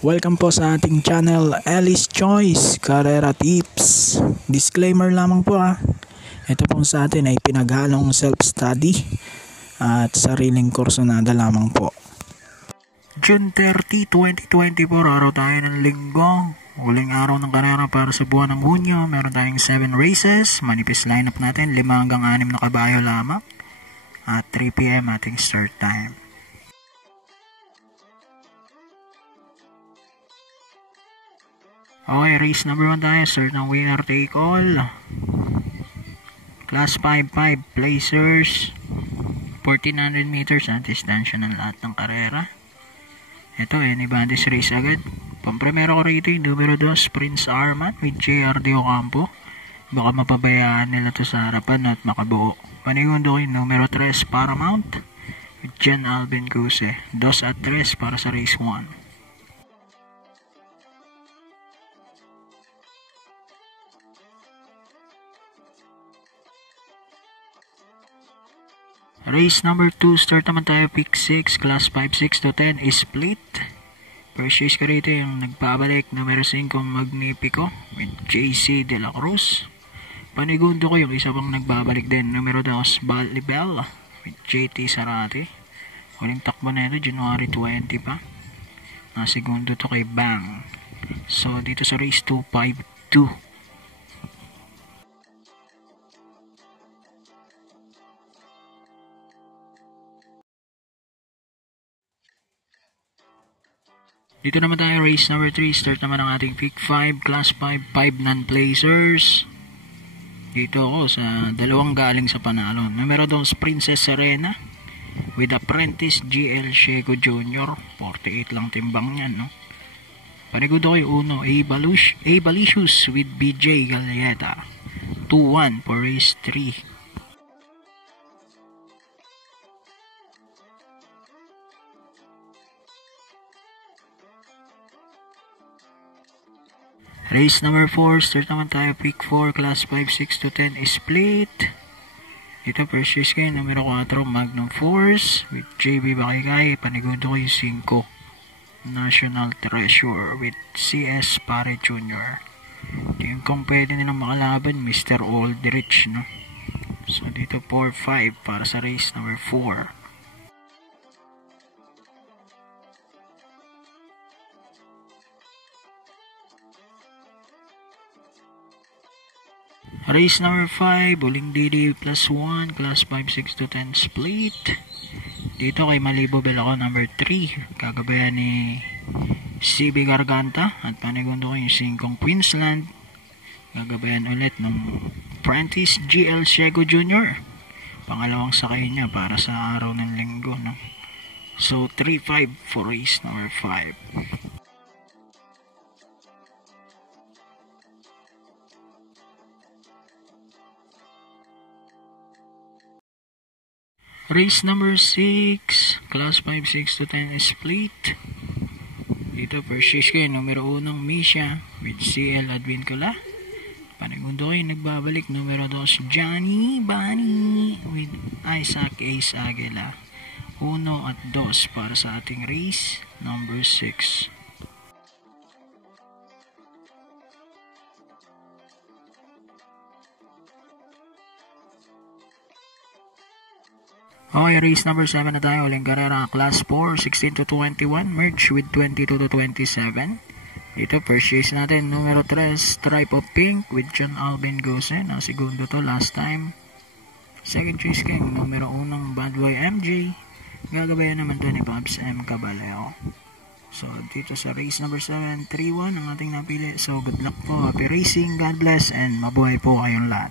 Welcome po sa ating channel, Ellis Choice Carrera Tips. Disclaimer lamang po Ito po sa atin ay pinaghalong self-study at sariling kursunada lamang po. June 30, 2024, araw tayo ng linggo. Huling araw ng karera para sa buwan ng Hunyo. Meron tayong 7 races. Manipis lineup natin, 5 hanggang 6 na kabayo lamang. At 3 PM ating start time. Okay, race number 1 tayo. Start ng winner take all. Class 5 placers. 1400 meters ang distansya ng lahat ng karera. Ito, anybody's race agad. Pampremero ko rito yung numero 2, Prince Arman with JRD Ocampo. Baka mapabayaan nila to sa harapan at makabuo. Panigundo ko yung numero 3, Paramount with Jan Alvin Cuse. 2 at 3 para sa race 1. Race number 2, start naman tayo, pick 6, class 5, 6 to 10 is split. First race ka rito yung nagpabalik, numero 5, Magnifico with JC De La Cruz. Panigundo ko yung isa pang nagbabalik din, numero 2, Balibel with JT Sarate. Huling takbo na ito, January 20 pa. Segundo to kay Bang. So dito sa race 252. Dito naman tayo, race number 3. Start naman ang ating pick 5, class 5, 5 non-placers. Dito ako sa dalawang galing sa panalo. Numero 2, Princess Serena with Apprentice GL Shego Jr. 48 lang timbang yan, no? Panigudo ko yung 1, A Balicious with BJ Gallieta. 2-1 for race 3. Race number 4, start naman tayo, pick 4, class 5, 6 to 10 is split. Dito first race kayo, numero 4, Magnum Force with JB Bakikay. Panigundo ko yung 5, National Treasure with CS Pare Jr. Yung kung pwede nilang makalaban, Mr. Aldrich, no? So dito 4-5 para sa race number 4. Race number 5, Buling Didi plus 1, class 5, 6 to 10 split. Dito kay Malibo Bell ako, number 3. Kagabayan ni CB Garganta. At panigundo ko yung 5 Queensland. Kagabayan ulit ng Prentice GL Shego Jr. Pangalawang sakay niya para sa araw ng linggo, no? So 3-5 for race number 5. Race number 6, class 5, 6 to 10 is split. Dito first race kayo, numero 1, Misha with CL Advincula. Panigundo ko yung nagbabalik, numero 2, Johnny Bunny with Isaac Ace Aguila. 1 at 2 para sa ating race number 6. Okay, race number 7 na tayo. Huling karera, class 4, 16 to 21, merge with 22 to 27. Dito, first race natin, numero 3, Stripe of Pink with John Alvin Gosen. Ang segundo to, last time. Second race king, numero 1, Bad Boy MJ. Gagabayan naman to ni Babs M. Caballero. So, dito sa race number 7, 3-1 ang ating napili. So, good luck po. Happy racing, God bless, and mabuhay po kayong lahat.